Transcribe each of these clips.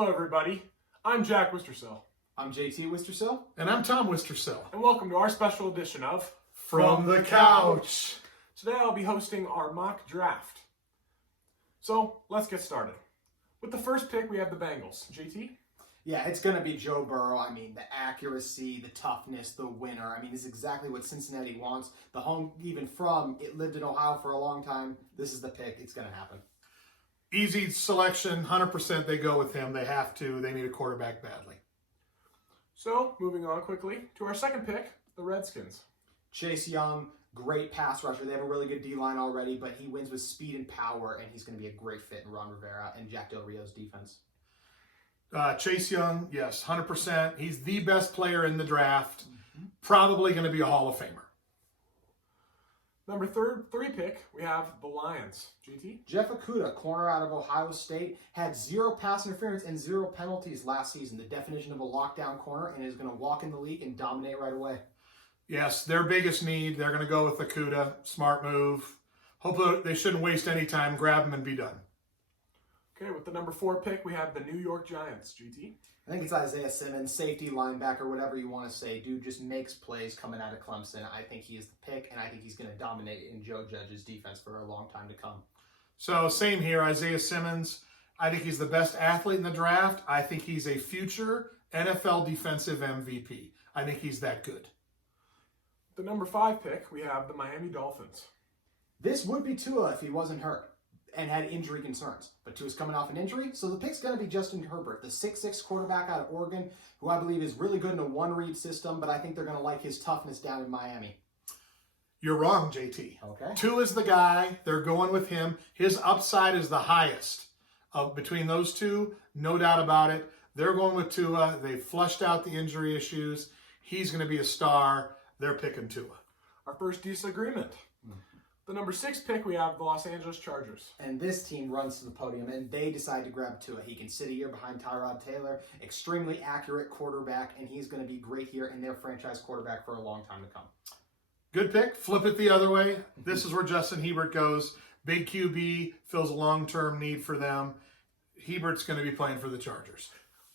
Hello, everybody. I'm Jack Wistrcill. I'm JT Wistrcill. And I'm Tom Wistrcill. And welcome to our special edition of From the Couch. Today I'll be hosting our mock draft. So, let's get started. With the first pick, we have the Bengals. JT? Yeah, it's going to be Joe Burrow. I mean, the accuracy, the toughness, the winner. I mean, this is exactly what Cincinnati wants. The home, even from, it lived in Ohio for a long time. This is the pick. It's going to happen. Easy selection, 100% they go with him. They have to. They need a quarterback badly. So, moving on quickly to our second pick, the Redskins. Chase Young, great pass rusher. They have a really good D-line already, but he wins with speed and power, and he's going to be a great fit in Ron Rivera and Jack Del Rio's defense. Chase Young, yes, 100%. He's the best player in the draft. Probably going to be a Hall of Famer. Number three pick, we have the Lions. JT? Jeff Okudah, corner out of Ohio State, had 0 pass interference and 0 penalties last season. The definition of a lockdown corner, and is going to walk in the league and dominate right away. Yes, their biggest need, they're going to go with Okudah. Smart move. Hopefully they shouldn't waste any time. Grab him and be done. Okay, with the number 4 pick, we have the New York Giants. JT? I think it's Isaiah Simmons, safety, linebacker, whatever you want to say. Dude just makes plays coming out of Clemson. I think he is the pick, and I think he's going to dominate in Joe Judge's defense for a long time to come. So same here, Isaiah Simmons. I think he's the best athlete in the draft. I think he's a future NFL defensive MVP. I think he's that good. The number 5 pick, we have the Miami Dolphins. This would be Tua if he wasn't hurt and had injury concerns. But Tua's coming off an injury, so the pick's going to be Justin Herbert, the 6'6 quarterback out of Oregon, who I believe is really good in a one-read system, but I think they're going to like his toughness down in Miami. You're wrong, JT. Okay. Tua is the guy. They're going with him. His upside is the highest of between those two. No doubt about it. They're going with Tua. They flushed out the injury issues. He's going to be a star. They're picking Tua. Our first disagreement. The number 6 pick, we have the Los Angeles Chargers. And this team runs to the podium, and they decide to grab Tua. He can sit a year behind Tyrod Taylor, extremely accurate quarterback, and he's going to be great here and their franchise quarterback for a long time to come. Good pick. Flip it the other way. This is where Justin Herbert goes. Big QB, fills a long-term need for them. Herbert's going to be playing for the Chargers.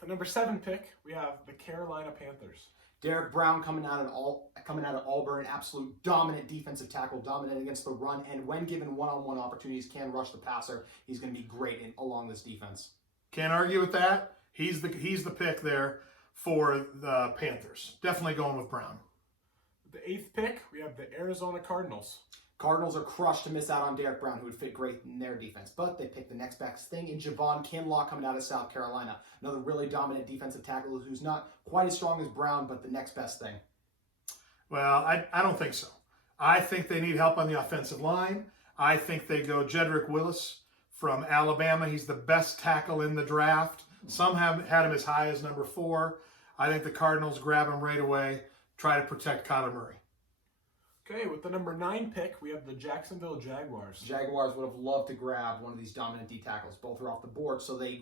The number 7 pick, we have the Carolina Panthers. Derek Brown coming out of Auburn, absolute dominant defensive tackle, dominant against the run, and when given one-on-one opportunities, can rush the passer. He's going to be great along this defense. Can't argue with that. He's the pick there for the Panthers. Definitely going with Brown. The 8th pick, we have the Arizona Cardinals. Cardinals are crushed to miss out on Derek Brown, who would fit great in their defense. But they pick the next best thing in Javon Kinlaw coming out of South Carolina. Another really dominant defensive tackle who's not quite as strong as Brown, but the next best thing. Well, I don't think so. I think they need help on the offensive line. I think they go Jedrick Willis from Alabama. He's the best tackle in the draft. Some have had him as high as number 4. I think the Cardinals grab him right away, try to protect Kyler Murray. Okay, with the number 9 pick, we have the Jacksonville Jaguars. Jaguars would have loved to grab one of these dominant D tackles. Both are off the board, so they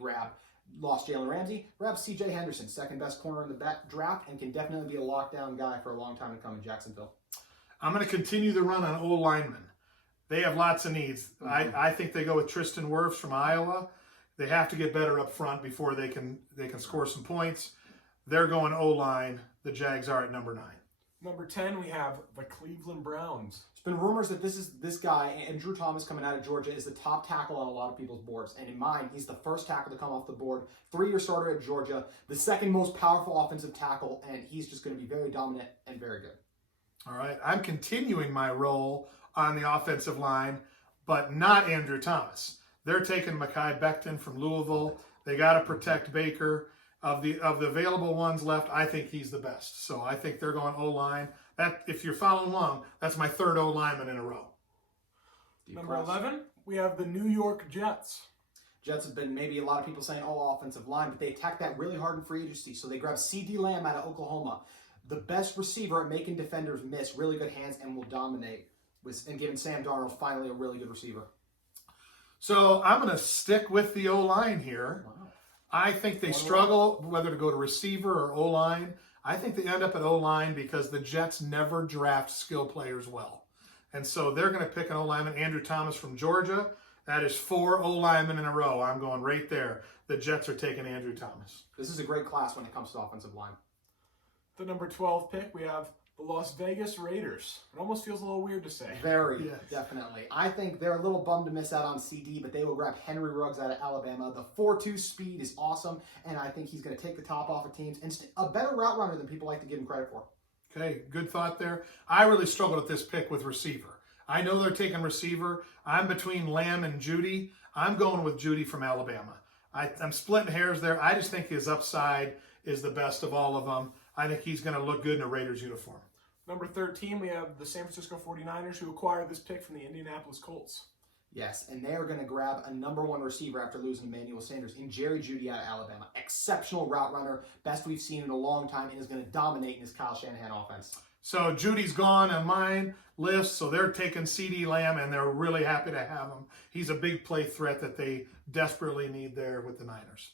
lost Jalen Ramsey, grab C.J. Henderson, second best corner in the draft, and can definitely be a lockdown guy for a long time to come in Jacksonville. I'm going to continue the run on old linemen. They have lots of needs. I think they go with Tristan Wirfs from Iowa. They have to get better up front before they can score some points. They're going O-line. The Jags are at number 9. Number 10, we have the Cleveland Browns. There's been rumors that this guy, Andrew Thomas coming out of Georgia, is the top tackle on a lot of people's boards. And in mine, he's the first tackle to come off the board. 3-year starter at Georgia, the second most powerful offensive tackle, and he's just going to be very dominant and very good. All right, I'm continuing my role on the offensive line, but not Andrew Thomas. They're taking Mekhi Becton from Louisville. They got to protect Baker. Of the available ones left, I think he's the best. So I think they're going O-line. That, if you're following along, that's my 3rd O-lineman in a row. Number 11, we have the New York Jets. Jets have been maybe a lot of people saying, offensive line, but they attack that really hard in free agency. So they grab C.D. Lamb out of Oklahoma, the best receiver at making defenders miss, really good hands, and will dominate. And giving Sam Darnold finally a really good receiver. So I'm going to stick with the O-line here. Wow. I think they struggle whether to go to receiver or O-line. I think they end up at O-line because the Jets never draft skill players well. And so they're going to pick an O-lineman, Andrew Thomas from Georgia. That is 4 O-linemen in a row. I'm going right there. The Jets are taking Andrew Thomas. This is a great class when it comes to offensive line. The number 12 pick, we have the Las Vegas Raiders. It almost feels a little weird to say. Very, Yes. definitely. I think they're a little bummed to miss out on CD, but they will grab Henry Ruggs out of Alabama. The 4.2 speed is awesome, and I think he's going to take the top off of teams and a better route runner than people like to give him credit for. Okay, good thought there. I really struggled with this pick with receiver. I know they're taking receiver. I'm between Lamb and Judy. I'm going with Judy from Alabama. I'm splitting hairs there. I just think his upside is the best of all of them. I think he's going to look good in a Raiders uniform. Number 13, we have the San Francisco 49ers, who acquired this pick from the Indianapolis Colts. Yes, and they are going to grab a number 1 receiver after losing Emmanuel Sanders in Jerry Jeudy out of Alabama. Exceptional route runner, best we've seen in a long time, and is going to dominate in his Kyle Shanahan offense. So Judy's gone on mine list, so they're taking CD Lamb, and they're really happy to have him. He's a big play threat that they desperately need there with the Niners.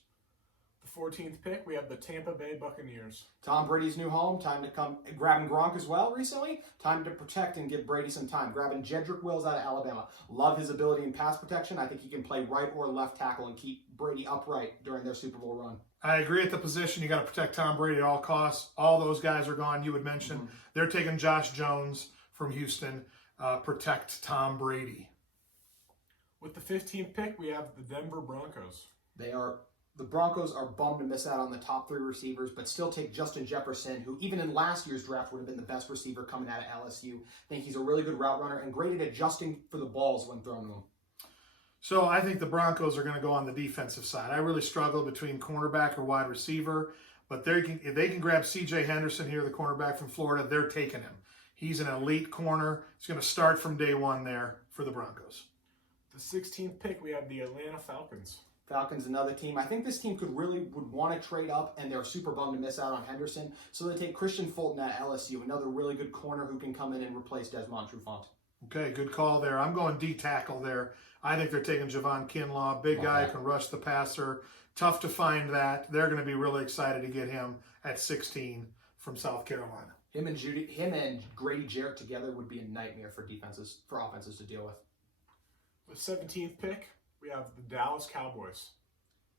The 14th pick, we have the Tampa Bay Buccaneers. Tom Brady's new home. Time to come grabbing Gronk as well recently. Time to protect and give Brady some time. Grabbing Jedrick Wills out of Alabama. Love his ability in pass protection. I think he can play right or left tackle and keep Brady upright during their Super Bowl run. I agree at the position. You got to protect Tom Brady at all costs. All those guys are gone. You would mention they're taking Josh Jones from Houston. Protect Tom Brady. With the 15th pick, we have the Denver Broncos. The Broncos are bummed to miss out on the top 3 receivers, but still take Justin Jefferson, who even in last year's draft would have been the best receiver coming out of LSU. I think he's a really good route runner and great at adjusting for the balls when thrown to him. So I think the Broncos are going to go on the defensive side. I really struggle between cornerback or wide receiver, but if they can grab C.J. Henderson here, the cornerback from Florida, they're taking him. He's an elite corner. He's going to start from day 1 there for the Broncos. The 16th pick, we have the Atlanta Falcons. Falcons, another team. I think this team would want to trade up, and they're super bummed to miss out on Henderson. So they take Christian Fulton at LSU, another really good corner who can come in and replace Desmond Trufant. Okay, good call there. I'm going D tackle there. I think they're taking Javon Kinlaw. Big guy, can rush the passer. Tough to find that. They're going to be really excited to get him at 16 from South Carolina. Him and Grady Jarrett together would be a nightmare for offenses to deal with. The 17th pick, we have the Dallas Cowboys.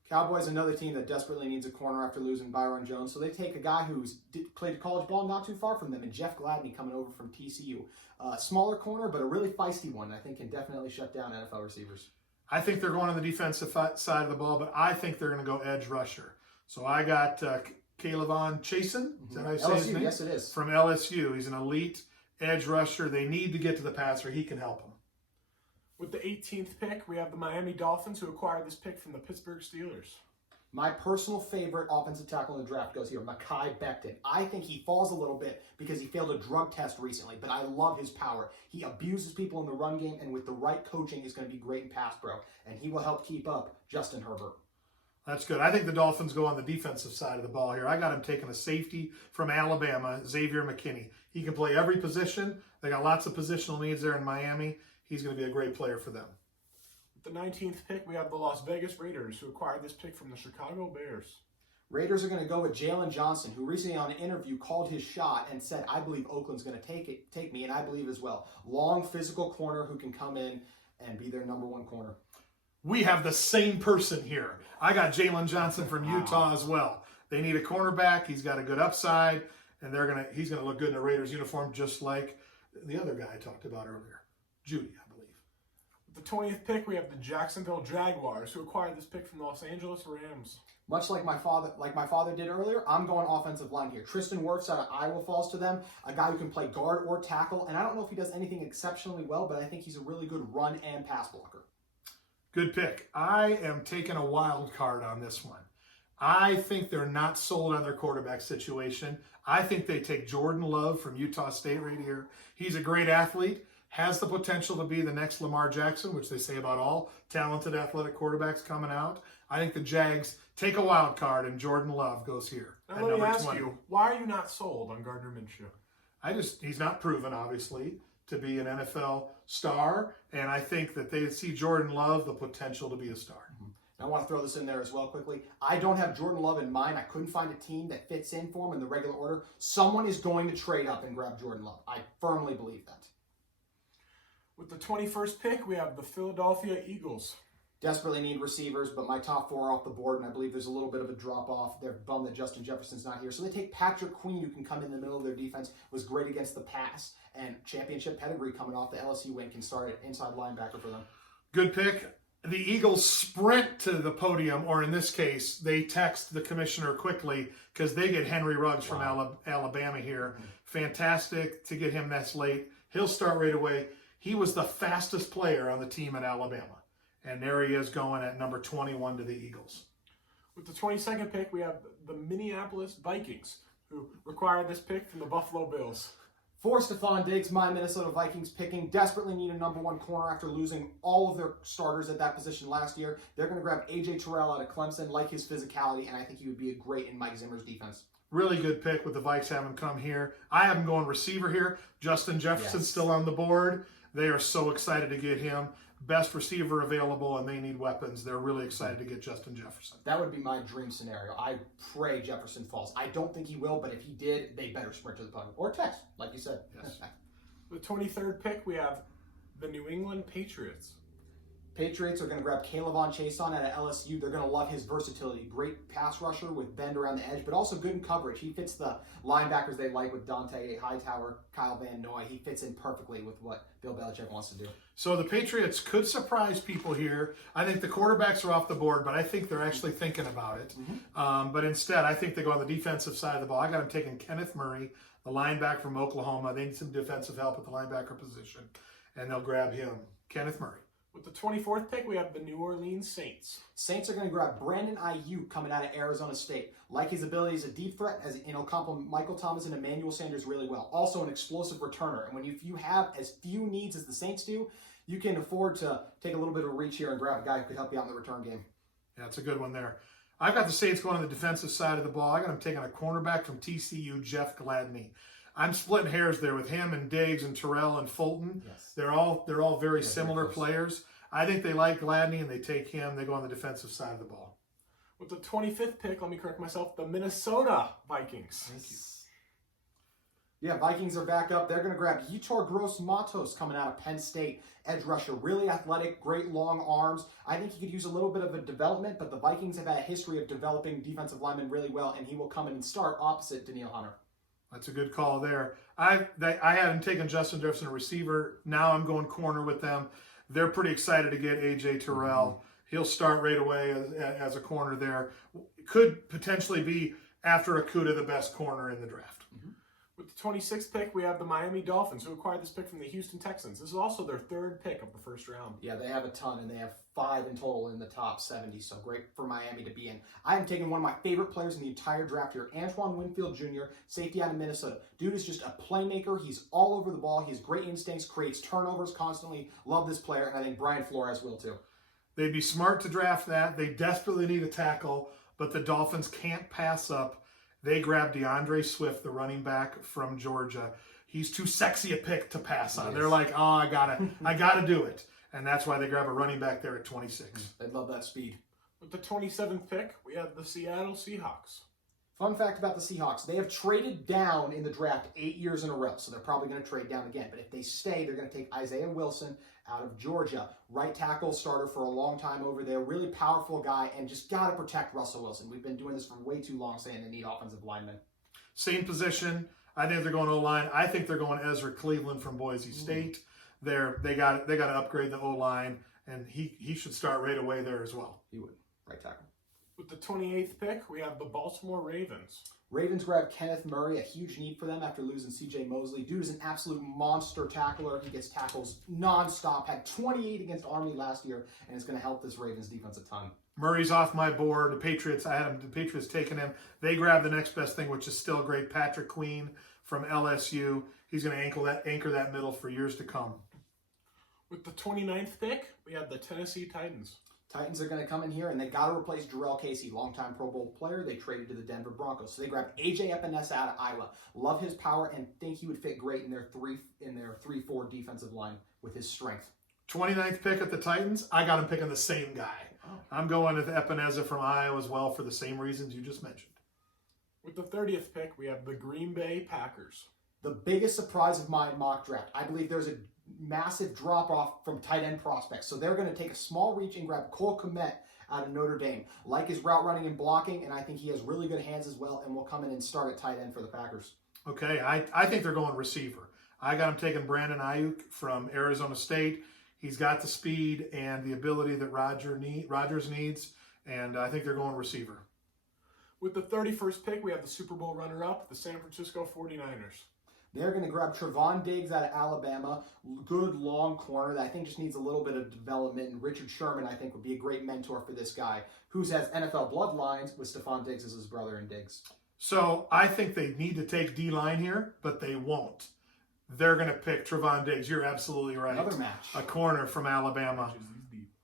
Cowboys, another team that desperately needs a corner after losing Byron Jones. So they take a guy who's played college ball not too far from them, and Jeff Gladney coming over from TCU. Smaller corner, but a really feisty one. I think can definitely shut down NFL receivers. I think they're going on the defensive side of the ball, but I think they're going to go edge rusher. So I got Kayvon Chasen. Is that how you say his LSU, name? yes it is. From LSU. He's an elite edge rusher. They need to get to the passer. He can help them. With the 18th pick, we have the Miami Dolphins, who acquired this pick from the Pittsburgh Steelers. My personal favorite offensive tackle in the draft goes here, Mekhi Becton. I think he falls a little bit because he failed a drug test recently, but I love his power. He abuses people in the run game, and with the right coaching, he's going to be great in pass pro, and he will help keep up Justin Herbert. That's good. I think the Dolphins go on the defensive side of the ball here. I got him taking a safety from Alabama, Xavier McKinney. He can play every position. They got lots of positional needs there in Miami. He's going to be a great player for them. With the 19th pick, we have the Las Vegas Raiders, who acquired this pick from the Chicago Bears. Raiders are going to go with Jalen Johnson, who recently on an interview called his shot and said, I believe Oakland's going to take me, and I believe as well. Long, physical corner who can come in and be their number 1 corner. We have the same person here. I got Jalen Johnson from Utah as well. They need a cornerback. He's got a good upside, and he's going to look good in a Raiders uniform, just like the other guy I talked about earlier, Judy, I believe. With the 20th pick, we have the Jacksonville Jaguars, who acquired this pick from the Los Angeles Rams. Much like my father did earlier, I'm going offensive line here. Tristan Wirfs out of Iowa falls to them, a guy who can play guard or tackle, and I don't know if he does anything exceptionally well, but I think he's a really good run and pass blocker. Good pick. I am taking a wild card on this one. I think they're not sold on their quarterback situation. I think they take Jordan Love from Utah State right here. He's a great athlete, has the potential to be the next Lamar Jackson, which they say about all talented athletic quarterbacks coming out. I think the Jags take a wild card, and Jordan Love goes here. Now let me ask you, why are you not sold on Gardner Minshew? He's not proven, obviously, to be an NFL star, and I think that they see Jordan Love the potential to be a star. I want to throw this in there as well quickly. I don't have Jordan Love in mind. I couldn't find a team that fits in for him in the regular order. Someone is going to trade up and grab Jordan Love. I firmly believe that. With the 21st pick, we have the Philadelphia Eagles. Desperately need receivers, but my top 4 are off the board, and I believe there's a little bit of a drop-off. They're bummed that Justin Jefferson's not here. So they take Patrick Queen, who can come in the middle of their defense, was great against the pass, and championship pedigree coming off the LSU win, can start at inside linebacker for them. Good pick. The Eagles sprint to the podium, or in this case, they text the commissioner quickly because they get Henry Ruggs from Alabama here. Fantastic to get him this late. He'll start right away. He was the fastest player on the team at Alabama. And there he is going at number 21 to the Eagles. With the 22nd pick, we have the Minneapolis Vikings, who required this pick from the Buffalo Bills. For Stephon Diggs, my Minnesota Vikings picking, desperately need a number 1 corner after losing all of their starters at that position last year. They're going to grab A.J. Terrell out of Clemson, like his physicality, and I think he would be a great in Mike Zimmer's defense. Really good pick with the Vikes having come here. I have him going receiver here. Justin Jefferson's still on the board. They are so excited to get him. Best receiver available, and they need weapons. They're really excited to get Justin Jefferson. That would be my dream scenario. I pray Jefferson falls. I don't think he will, but if he did, they better sprint to the podium. Or text, like you said. Yes. The 23rd pick, we have the New England Patriots. Patriots are going to grab Kayvon Chason out of LSU. They're going to love his versatility. Great pass rusher with bend around the edge, but also good in coverage. He fits the linebackers they like with Dante Hightower, Kyle Van Noy. He fits in perfectly with what Bill Belichick wants to do. So the Patriots could surprise people here. I think the quarterbacks are off the board, but I think they're actually thinking about it. But instead, I think they go on the defensive side of the ball. I got them taking Kenneth Murray, the linebacker from Oklahoma. They need some defensive help at the linebacker position, and they'll grab him, Kenneth Murray. With the 24th pick, we have the New Orleans Saints. Saints are going to grab Brandon Ayuk coming out of Arizona State. Like his ability as a deep threat, as he'll complement Michael Thomas and Emmanuel Sanders really well. Also an explosive returner. And if you have as few needs as the Saints do, you can afford to take a little bit of a reach here and grab a guy who could help you out in the return game. Yeah, it's a good one there. I've got the Saints going on the defensive side of the ball. I got them taking a cornerback from TCU, Jeff Gladney. I'm splitting hairs there with him and Diggs and Terrell and Fulton. Yes. They're all very similar players. I think they like Gladney and they take him. They go on the defensive side of the ball. With the 25th pick, let me correct myself, the Minnesota Vikings. Thank you. Yeah, Vikings are back up. They're going to grab Yetur Gross-Matos coming out of Penn State. Edge rusher, really athletic, great long arms. I think he could use a little bit of a development, but the Vikings have had a history of developing defensive linemen really well, and he will come in and start opposite Danielle Hunter. That's a good call there. I had him taking Justin Jefferson, a receiver. Now I'm going corner with them. They're pretty excited to get A.J. Terrell. He'll start right away as a corner there. Could potentially be, after Okudah, the best corner in the draft. With the 26th pick, we have the Miami Dolphins, who acquired this pick from the Houston Texans. This is also their 3rd pick of the first round. Yeah, they have a ton, and they have 5 in total in the top 70, so great for Miami to be in. I am taking one of my favorite players in the entire draft here, Antoine Winfield Jr., safety out of Minnesota. Dude is just a playmaker. He's all over the ball. He has great instincts, creates turnovers constantly. Love this player, and I think Brian Flores will too. They'd be smart to draft that. They desperately need a tackle, but the Dolphins can't pass up. They grab DeAndre Swift, the running back from Georgia. He's too sexy a pick to pass on. They're like, oh, I gotta do it. And that's why they grab a running back there at 26. They'd love that speed. With the 27th pick, we have the Seattle Seahawks. Fun fact about the Seahawks, they have traded down in the draft 8 years in a row, so they're probably going to trade down again. But if they stay, they're going to take Isaiah Wilson out of Georgia, right tackle starter for a long time over there, really powerful guy, and just got to protect Russell Wilson. We've been doing this for way too long, saying they need offensive linemen. Same position. I think they're going O-line. I think they're going Ezra Cleveland from Boise State. They got to upgrade the O-line, and he should start right away there as well. He would, right tackle. With the 28th pick, we have the Baltimore Ravens. Ravens grab Kenneth Murray, a huge need for them after losing C.J. Mosley. Dude is an absolute monster tackler. He gets tackles nonstop. Had 28 against Army last year, and is going to help this Ravens defense a ton. Murray's off my board. The Patriots taking him. They grab the next best thing, which is still great. Patrick Queen from LSU. He's going to anchor that middle for years to come. With the 29th pick, we have the Tennessee Titans. Titans are going to come in here, and they got to replace Jarrell Casey, longtime Pro Bowl player. They traded to the Denver Broncos. So they grabbed A.J. Epinesa out of Iowa. Love his power and think he would fit great in their 3-4 defensive line with his strength. 29th pick at the Titans. I got him picking the same guy. I'm going with Epinesa from Iowa as well for the same reasons you just mentioned. With the 30th pick, we have the Green Bay Packers. The biggest surprise of my mock draft. I believe there's a massive drop off from tight end prospects. So they're going to take a small reach and grab Cole Kmet out of Notre Dame. Like his route running and blocking, and I think he has really good hands as well, and will come in and start at tight end for the Packers. Okay, I think they're going receiver. I got him taking Brandon Ayuk from Arizona State. He's got the speed and the ability that Rodgers needs, and I think they're going receiver. With the 31st pick, we have the Super Bowl runner-up, the San Francisco 49ers. They're going to grab Trevon Diggs out of Alabama, good long corner that I think just needs a little bit of development. And Richard Sherman, I think, would be a great mentor for this guy, who has NFL bloodlines with Stephon Diggs as his brother in Diggs. So I think they need to take D-line here, but they won't. They're going to pick Trevon Diggs. You're absolutely right. Another match. A corner from Alabama.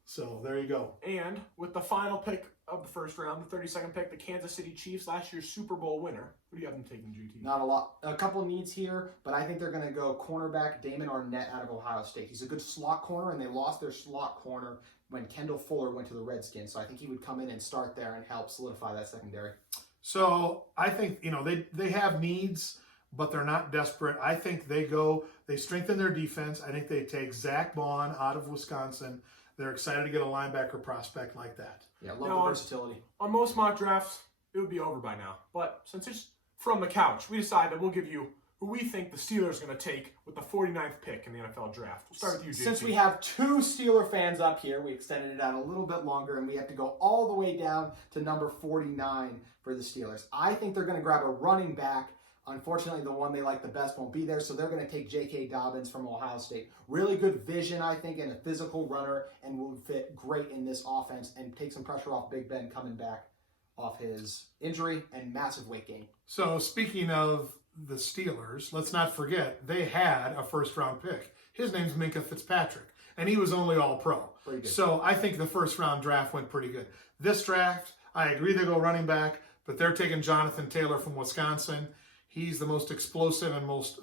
So there you go. And with the final pick of the first round, the 32nd pick, the Kansas City Chiefs, last year's Super Bowl winner. Who do you have them taking, GT? Not a lot. A couple needs here, but I think they're going to go cornerback Damon Arnett out of Ohio State. He's a good slot corner, and they lost their slot corner when Kendall Fuller went to the Redskins. So I think he would come in and start there and help solidify that secondary. So I think, they have needs, but they're not desperate. I think they strengthen their defense. I think they take Zach Bond out of Wisconsin. They're excited to get a linebacker prospect like that. Yeah, love the versatility. On most mock drafts, it would be over by now. But since it's from the couch, we decided we'll give you who we think the Steelers are going to take with the 49th pick in the NFL draft. We'll start with you, JT. Since we have two Steeler fans up here, we extended it out a little bit longer, and we have to go all the way down to number 49 for the Steelers. I think they're going to grab a running back. Unfortunately, the one they like the best won't be there, so they're going to take J.K. Dobbins from Ohio State. Really good vision, I think, and a physical runner, and will fit great in this offense and take some pressure off Big Ben coming back off his injury and massive weight gain. So speaking of the Steelers, let's not forget, they had a first-round pick. His name's Minkah Fitzpatrick, and he was only all-pro. So I think the first-round draft went pretty good. This draft, I agree they go running back, but they're taking Jonathan Taylor from Wisconsin. He's the most explosive and most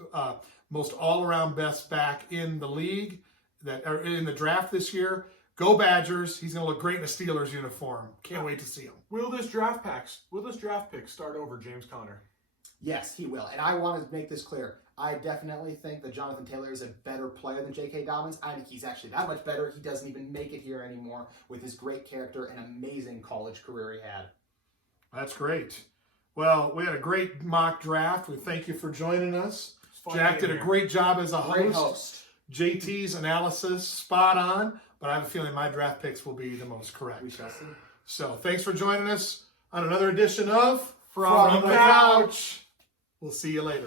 all-around best back in the league that are in the draft this year. Go Badgers! He's going to look great in a Steelers uniform. Can't wait to see him. Will this draft pick start over James Conner? Yes, he will. And I want to make this clear. I definitely think that Jonathan Taylor is a better player than J.K. Dobbins. I think he's actually that much better. He doesn't even make it here anymore with his great character and amazing college career he had. That's great. Well, we had a great mock draft. We thank you for joining us. Jack did a great job as a host. JT's analysis, spot on. But I have a feeling my draft picks will be the most correct. We shall see. So thanks for joining us on another edition of From the Couch. We'll see you later.